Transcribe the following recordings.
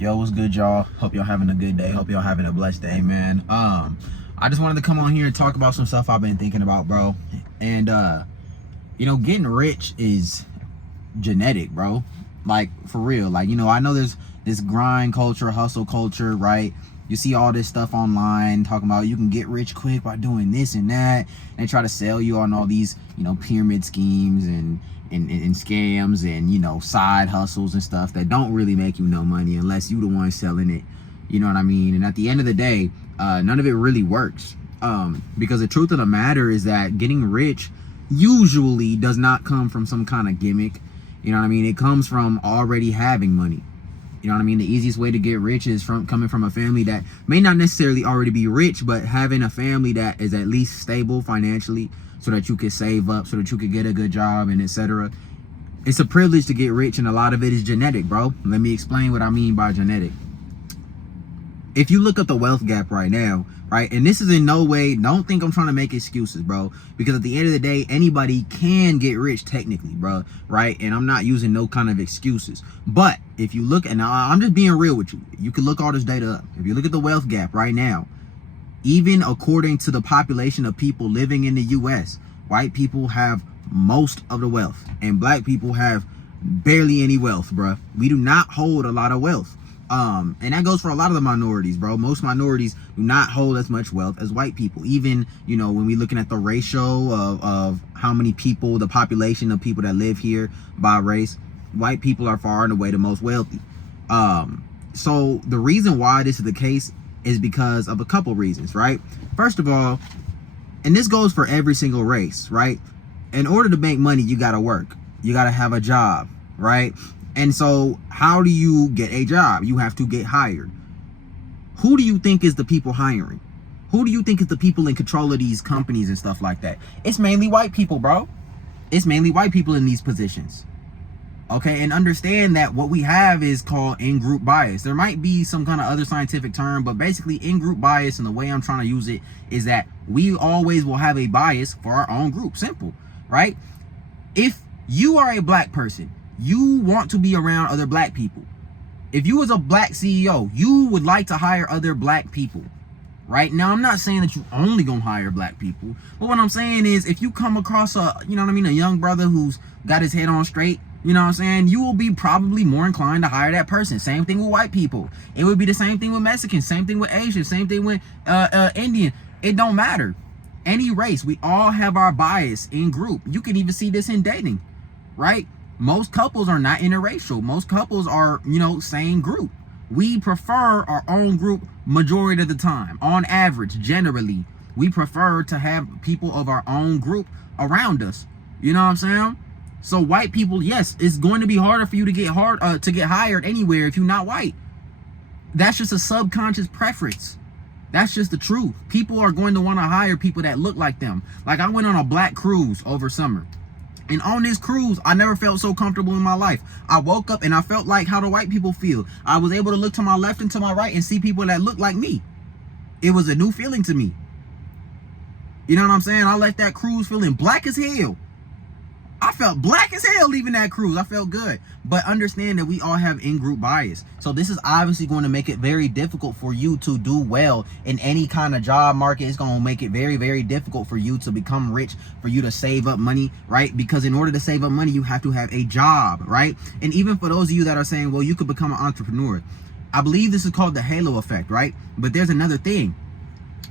Yo, what's good, y'all? Hope y'all having a good day. Hope y'all having a blessed day, man. I just wanted to come on here and talk about some stuff I've been thinking about, bro. And getting rich is genetic, bro. Like, for real. Like, I know there's this grind culture, hustle culture, right? You see all this stuff online talking about you can get rich quick by doing this and that. And they try to sell you on all these, pyramid schemes and scams and, side hustles and stuff that don't really make you no money unless you the one selling it. You know what I mean? And at the end of the day, none of it really works. Because the truth of the matter is that getting rich usually does not come from some kind of gimmick. You know what I mean? It comes from already having money. You know what I mean? The easiest way to get rich is from coming from a family that may not necessarily already be rich, but having a family that is at least stable financially so that you could save up, so that you could get a good job and etc. It's a privilege to get rich, and a lot of it is genetic, bro. Let me explain what I mean by genetic. If you look at the wealth gap right now, right, and this is in no way, don't think I'm trying to make excuses, bro, because at the end of the day, anybody can get rich technically, bro, right? And I'm not using no kind of excuses. But if you look, and I'm just being real with you, you can look all this data up. If you look at the wealth gap right now, even according to the population of people living in the US, white people have most of the wealth and black people have barely any wealth, bro. We do not hold a lot of wealth. And that goes for a lot of the minorities, bro. Most minorities do not hold as much wealth as white people. Even, when we're looking at the ratio of how many people, the population of people that live here by race, white people are far and away the most wealthy. So the reason why this is the case is because of a couple reasons, right? First of all, and this goes for every single race, right? In order to make money, you got to work. You got to have a job, right? And so how do you get a job? You have to get hired. Who do you think is the people hiring? Who do you think is the people in control of these companies and stuff like that? It's mainly white people, bro. It's mainly white people in these positions. Okay, and understand that what we have is called in-group bias. There might be some kind of other scientific term, but basically in-group bias, and the way I'm trying to use it is that we always will have a bias for our own group. Simple, right? If you are a black person, you want to be around other black people. If you was a black CEO, you would like to hire other black people, right? Now, I'm not saying that you only gonna hire black people, but what I'm saying is if you come across a young brother who's got his head on straight, you will be probably more inclined to hire that person. Same thing with white people. It would be the same thing with Mexicans, same thing with Asians, same thing with Indian. It don't matter. Any race, we all have our bias in group. You can even see this in dating, right? Most couples are not interracial. Most couples are, same group. We prefer our own group majority of the time. On average, generally, we prefer to have people of our own group around us. You know what I'm saying? So white people, yes, it's going to be harder for you to get hired anywhere if you're not white. That's just a subconscious preference. That's just the truth. People are going to want to hire people that look like them. Like, I went on a black cruise over summer. And on this cruise, I never felt so comfortable in my life. I woke up and I felt like how the white people feel. I was able to look to my left and to my right and see people that look like me. It was a new feeling to me. You know what I'm saying? I left that cruise feeling black as hell. I felt black as hell leaving that cruise. I felt good. But understand that we all have in-group bias. So this is obviously going to make it very difficult for you to do well in any kind of job market. It's going to make it very, very difficult for you to become rich, for you to save up money, right? Because in order to save up money, you have to have a job, right? And even for those of you that are saying, well, you could become an entrepreneur. I believe this is called the halo effect, right? But there's another thing.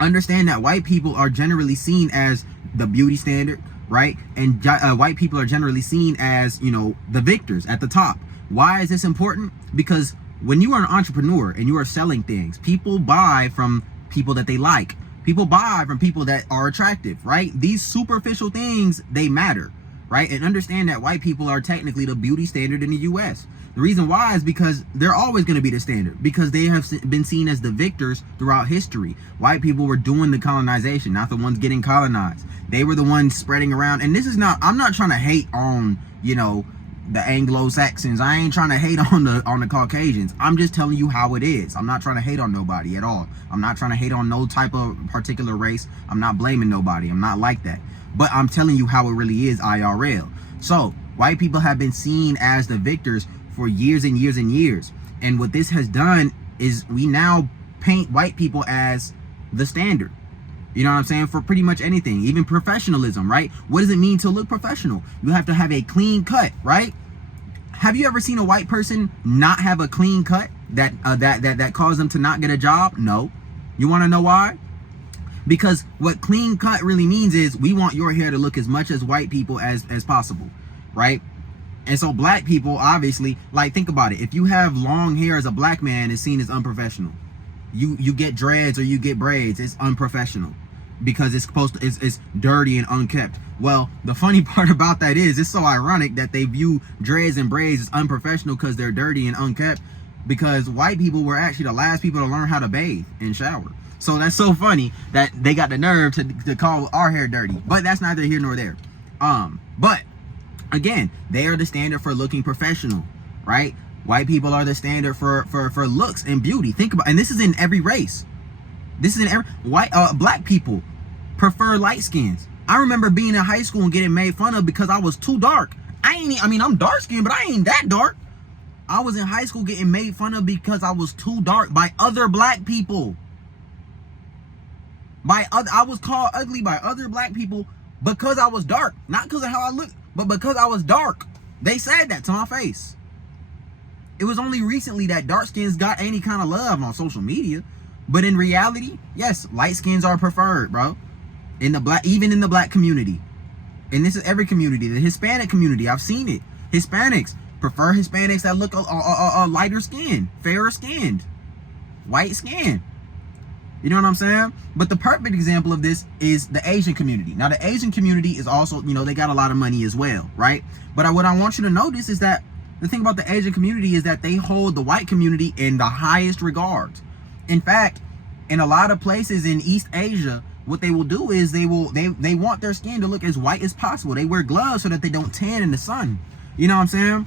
Understand that white people are generally seen as the beauty standard, right? And white people are generally seen as, the victors at the top. Why is this important? Because when you are an entrepreneur and you are selling things, people buy from people that they like. People buy from people that are attractive, right? These superficial things, they matter, right? And understand that white people are technically the beauty standard in the US. The reason why is because they're always going to be the standard, because they have been seen as the victors throughout history. White people were doing the colonization, not the ones getting colonized. They were the ones spreading around. And this is not, I'm not trying to hate on, the Anglo-Saxons. I ain't trying to hate on the Caucasians. I'm just telling you how it is. I'm not trying to hate on nobody at all. I'm not trying to hate on no type of particular race. I'm not blaming nobody. I'm not like that. But I'm telling you how it really is IRL. So white people have been seen as the victors for years and years and years. And what this has done is we now paint white people as the standard. You know what I'm saying? For pretty much anything, even professionalism, right? What does it mean to look professional? You have to have a clean cut, right? Have you ever seen a white person not have a clean cut that caused them to not get a job? No. You want to know why? Because what clean cut really means is we want your hair to look as much as white people as possible, right? And so black people, obviously, like, think about it. If you have long hair as a black man, it's seen as unprofessional. You get dreads or you get braids, it's unprofessional because it's it's dirty and unkept. Well, the funny part about that is it's so ironic that they view dreads and braids as unprofessional because they're dirty and unkept, because white people were actually the last people to learn how to bathe and shower. So that's so funny that they got the nerve to call our hair dirty, but that's neither here nor there. But again, they are the standard for looking professional, right? White people are the standard for looks and beauty. Think about, and this is in every race. This is in every black people prefer light skins. I remember being in high school and getting made fun of because I was too dark. I mean, I'm dark skinned, but I ain't that dark. I was in high school getting made fun of because I was too dark by other black people. I was called ugly by other black people because I was dark, not because of how I looked, but because I was dark. They said that to my face. It was only recently that dark skins got any kind of love on social media, but in reality, yes, light skins are preferred, bro. Even in the black community, and this is every community. The Hispanic community, I've seen it. Hispanics prefer Hispanics that look a lighter skin, fairer skinned, white skin. You know what I'm saying? But the perfect example of this is the Asian community. Now, the Asian community is also, they got a lot of money as well, right? But what I want you to notice is that the thing about the Asian community is that they hold the white community in the highest regards. In fact, in a lot of places in East Asia, what they will do is they want their skin to look as white as possible. They wear gloves so that they don't tan in the sun. You know what I'm saying?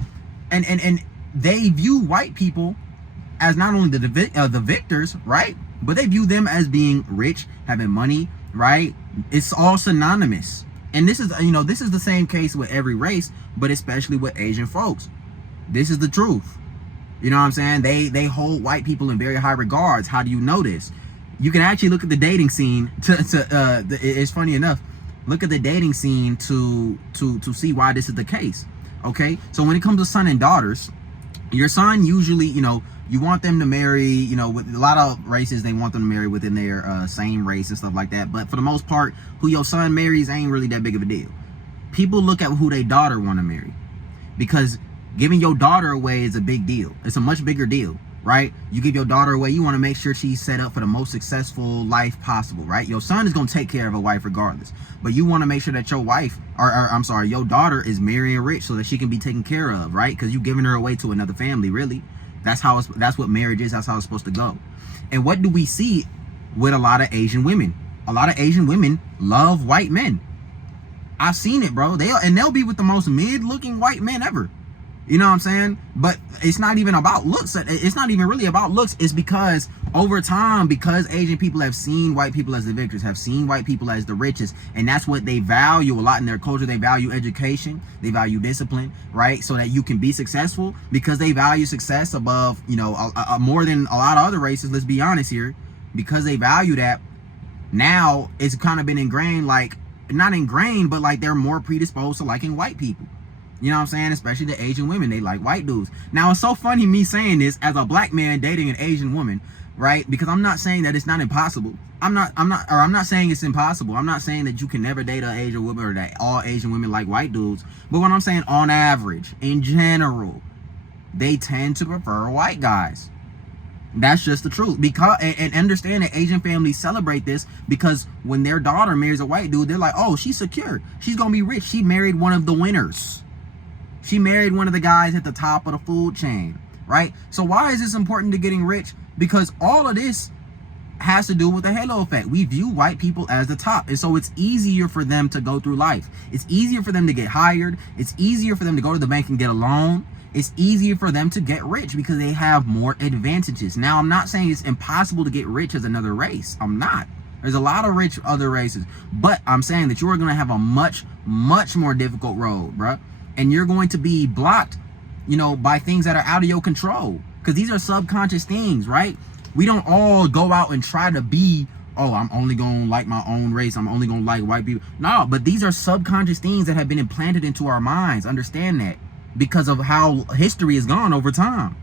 And they view white people as not only the victors, right? But they view them as being rich, having money, right? It's all synonymous. And this is, this is the same case with every race, but especially with Asian folks. This is the truth. You know what I'm saying? They hold white people in very high regards. How do you know this? You can actually look at the dating scene it's funny enough. Look at the dating scene to see why this is the case. Okay? So when it comes to son and daughters, your son usually, you want them to marry, with a lot of races, they want them to marry within their same race and stuff like that. But for the most part, who your son marries ain't really that big of a deal. People look at who their daughter want to marry, because giving your daughter away is a big deal. It's a much bigger deal, right? You give your daughter away, you want to make sure she's set up for the most successful life possible, right? Your son is going to take care of a wife regardless, but you want to make sure that your wife, your daughter is marrying rich so that she can be taken care of, right? Because you're giving her away to another family, really. That's what marriage is. That's how it's supposed to go. And what do we see with a lot of Asian women? A lot of Asian women love white men. I've seen it, bro. They'll be with the most mid-looking white men ever. You know what I'm saying? But it's not even about looks. It's not even really about looks. It's because over time, because Asian people have seen white people as the victors, have seen white people as the richest, and that's what they value a lot in their culture. They value education, they value discipline, right? So that you can be successful, because they value success above, more than a lot of other races. Let's be honest here. Because they value that, now it's kind of been ingrained, not ingrained, but they're more predisposed to liking white people. You know what I'm saying? Especially the Asian women, they like white dudes. Now, it's so funny me saying this as a black man dating an Asian woman, right? Because I'm not saying that it's not impossible. I'm not saying it's impossible. I'm not saying that you can never date an Asian woman or that all Asian women like white dudes. But what I'm saying, on average, in general, they tend to prefer white guys. That's just the truth. And understand that Asian families celebrate this, because when their daughter marries a white dude, they're like, oh, she's secure. She's going to be rich. She married one of the winners. She married one of the guys at the top of the food chain, right? So why is this important to getting rich? Because all of this has to do with the halo effect. We view white people as the top, and so it's easier for them to go through life. It's easier for them to get hired. It's easier for them to go to the bank and get a loan. It's easier for them to get rich because they have more advantages. Now, I'm not saying it's impossible to get rich as another race. I'm not. There's a lot of rich other races, but I'm saying that you are going to have a much, much more difficult road, bruh. And you're going to be blocked, by things that are out of your control. because these are subconscious things, right? We don't all go out and try to be, oh, I'm only gonna like my own race, I'm only gonna like white people. No, but these are subconscious things that have been implanted into our minds. Understand that, because of how history has gone over time.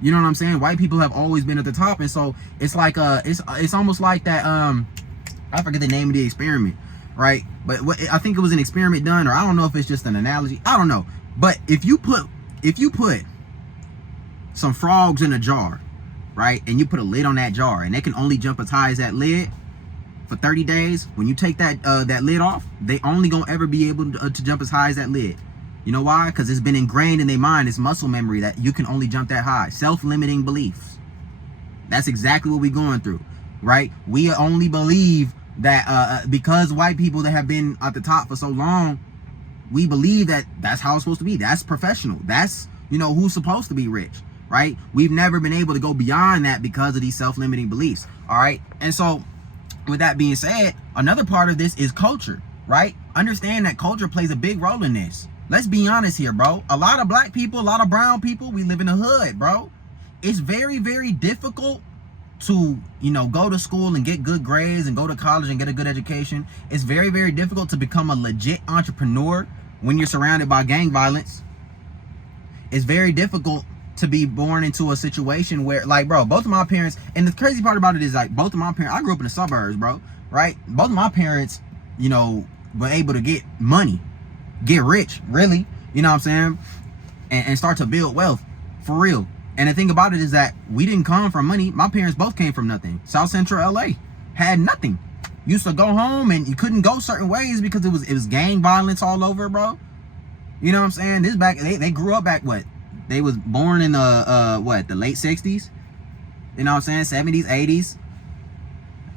You know what I'm saying? White people have always been at the top, and so it's like it's almost like that. I forget the name of the experiment, right? But I think it was an experiment done, or I don't know if it's just an analogy. I don't know. But if you put some frogs in a jar, right, and you put a lid on that jar, and they can only jump as high as that lid for 30 days. When you take that lid off, they only gonna ever be able to jump as high as that lid. You know why? Because it's been ingrained in their mind, it's muscle memory, that you can only jump that high. Self-limiting beliefs. That's exactly what we're going through, right? We only believe that because white people that have been at the top for so long, we believe that that's how it's supposed to be. That's professional. That's, you know, who's supposed to be rich, right? We've never been able to go beyond that because of these self-limiting beliefs, all right? And so with that being said, another part of this is culture, right? Understand that culture plays a big role in this. Let's be honest here, bro. A lot of black people, a lot of brown people, we live in the hood, bro. It's very, very difficult to, you know, go to school and get good grades and go to college and get a good education. It's very, very difficult to become a legit entrepreneur when you're surrounded by gang violence. It's very difficult to be born into a situation where, like, bro, both of my parents, and the crazy part about it is, like, both of my parents, I grew up in the suburbs, bro, right? Both of my parents, you know, were able to get money, get rich, really, you know what I'm saying, and start to build wealth, for real. And the thing about it is that we didn't come from money. My parents both came from nothing. South Central LA had nothing. Used to go home and you couldn't go certain ways because it was gang violence all over, bro. You know what I'm saying? This back, they grew up back, what? They was born in the late 60s? You know what I'm saying? 70s, 80s.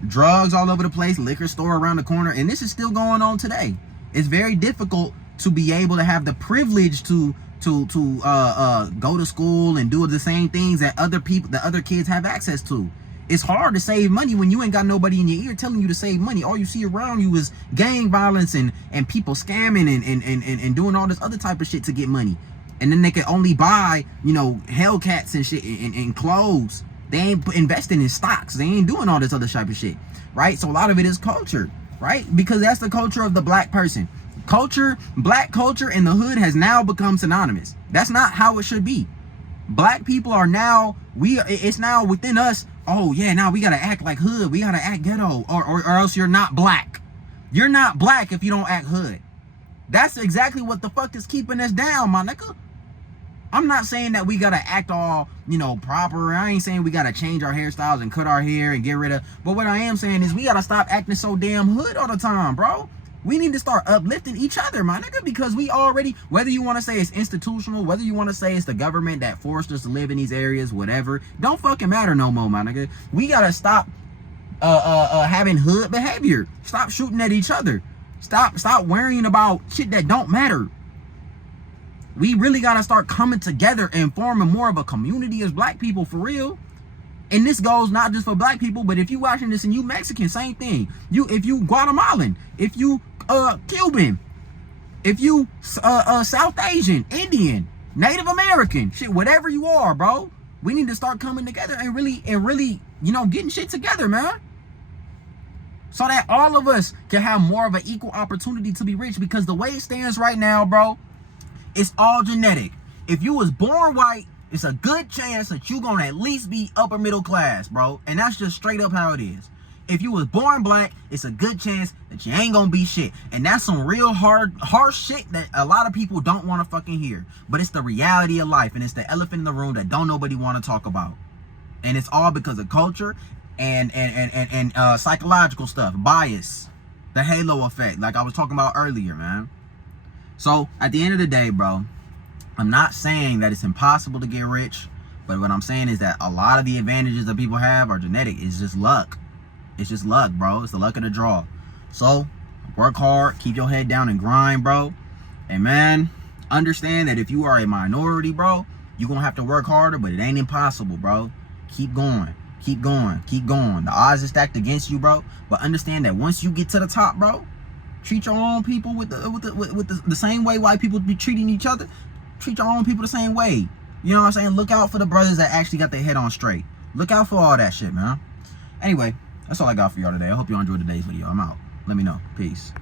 Drugs all over the place, liquor store around the corner, and this is still going on today. It's very difficult to be able to have the privilege to go to school and do the same things that other kids have access to. It's hard to save money when you ain't got nobody in your ear telling you to save money. All you see around you is gang violence and people scamming and doing all this other type of shit to get money. And then they can only buy, you know, Hellcats and shit and clothes. They ain't investing in stocks. They ain't doing all this other type of shit, right? So a lot of it is culture, right? Because that's the culture of the black person. Culture, black culture in the hood has now become synonymous. That's not how it should be. Black people are now, it's now within us, oh yeah, now we gotta act like hood, we gotta act ghetto, or else you're not black. You're not black if you don't act hood. That's exactly what the fuck is keeping us down, my nigga. I'm not saying that we gotta act all, you know, proper. I ain't saying we gotta change our hairstyles and cut our hair and get rid of, but what I am saying is we gotta stop acting so damn hood all the time, bro. We need to start uplifting each other, my nigga, because we already, whether you want to say it's institutional, whether you want to say it's the government that forced us to live in these areas, whatever, don't fucking matter no more, my nigga. We gotta stop having hood behavior. Stop shooting at each other. Stop worrying about shit that don't matter. We really gotta start coming together and forming more of a community as black people, for real. And this goes not just for black people, but if you watching this and you Mexican, same thing. If you Guatemalan, if you Cuban, if you South Asian, Indian, Native American, shit, whatever you are, bro, we need to start coming together and really, you know, getting shit together, man. So that all of us can have more of an equal opportunity to be rich, because the way it stands right now, bro, it's all genetic. If you was born white, it's a good chance that you're gonna at least be upper middle class, bro. And that's just straight up how it is. If you was born black, it's a good chance that you ain't gonna be shit. And that's some real harsh shit that a lot of people don't want to fucking hear. But it's the reality of life, and it's the elephant in the room that don't nobody want to talk about. And it's all because of culture and psychological stuff, bias, the halo effect, like I was talking about earlier, man. So at the end of the day, bro, I'm not saying that it's impossible to get rich, but what I'm saying is that a lot of the advantages that people have are genetic. It's just luck. It's just luck, bro. It's the luck of the draw. So work hard, keep your head down and grind, bro. And man, understand that if you are a minority, bro, you're gonna have to work harder, but it ain't impossible, bro. Keep going, keep going, keep going. The odds are stacked against you, bro. But understand that once you get to the top, bro, treat your own people with the same way white people be treating each other. Treat your own people the same way. You know what I'm saying? Look out for the brothers that actually got their head on straight. Look out for all that shit, man. Anyway, that's all I got for y'all today. I hope y'all enjoyed today's video. I'm out. Let me know. Peace.